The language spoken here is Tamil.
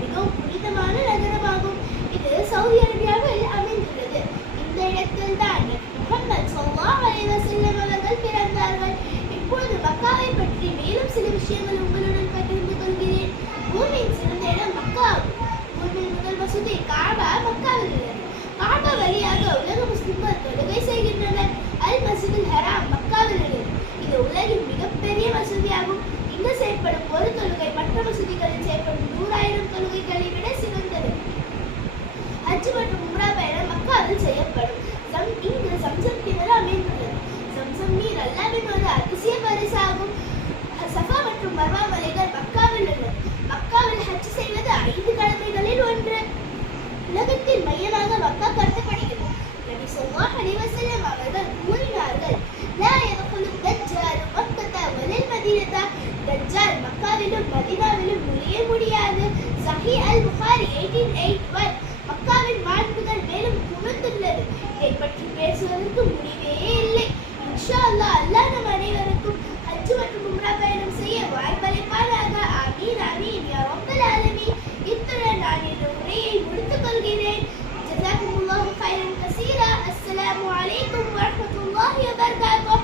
மிகவும் புனிதமான நகரமாகும். இது சவுதி அரேபியாவில் அமைந்துள்ளது. இந்த இடத்தில் தான் முகமது சௌவா அலைவர் செல்லும் பிறந்தார்கள். இப்பொழுது மக்காவை பற்றி மேலும் சில விஷயங்கள் உங்களுக்கு அக்கா கருதப்படுகிறது நபி சொல்லாஹ் அலைவசல்லம் அவர்கள் கூறினார்கள் லா யதுகுலுத் தஜ்ஜால் மக்கத்த வலல் மதீனதா தஜ்ஜால் மக்காவிலும் மதீனாவிலும் முடியாது. சஹி அல் புகாரி 1881 மக்காவின் மாண்புகள் மேலும் புகழ்ந்துள்ளது. இதை பற்றி பேசுவதற்கு خيرا كثيرا السلام عليكم ورحمة الله وبركاته.